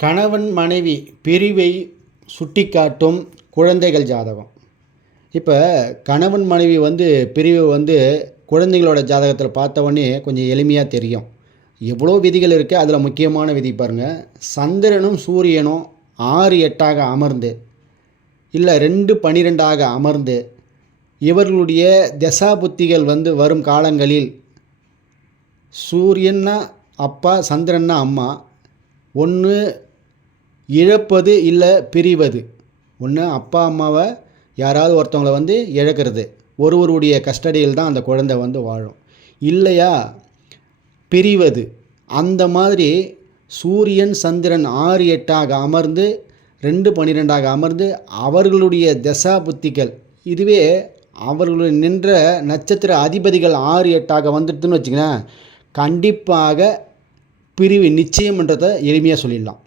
கணவன் மனைவி பிரிவை சுட்டிக்காட்டும் குழந்தைகள் ஜாதகம். இப்போ கணவன் மனைவி வந்து பிரிவு வந்து குழந்தைகளோட ஜாதகத்தில் பார்த்தவொடனே கொஞ்சம் எளிமையாக தெரியும். எவ்வளோ விதிகள் இருக்குது அதில் முக்கியமான விதி பாருங்கள் சந்திரனும் சூரியனும் ஆறு எட்டாக அமர்ந்து இல்லை ரெண்டு பனிரெண்டாக அமர்ந்து இவர்களுடைய தசா புத்திகள் வந்து வரும் காலங்களில் சூரியன்னா அப்பா சந்திரன்னா அம்மா. ஒன்று இழப்பது இல்லை பிரிவது. ஒன்று அப்பா அம்மாவை யாராவது ஒருத்தவங்களை வந்து இழக்கிறது. ஒருவருடைய கஸ்டடியில் தான் அந்த குழந்தை வந்து வாழும். இல்லையா? பிரிவது. அந்த மாதிரி சூரியன் சந்திரன் ஆறு எட்டாக அமர்ந்து ரெண்டு பன்னிரெண்டாக அமர்ந்து அவர்களுடைய தசா புத்திகள். இதுவே அவர்களுடைய நின்ற நட்சத்திர அதிபதிகள் ஆறு எட்டாக வந்துடுதுன்னு வச்சுங்களேன் கண்டிப்பாக பிரிவு நிச்சயம்ன்றதை எளிமையாக சொல்லிடலாம்.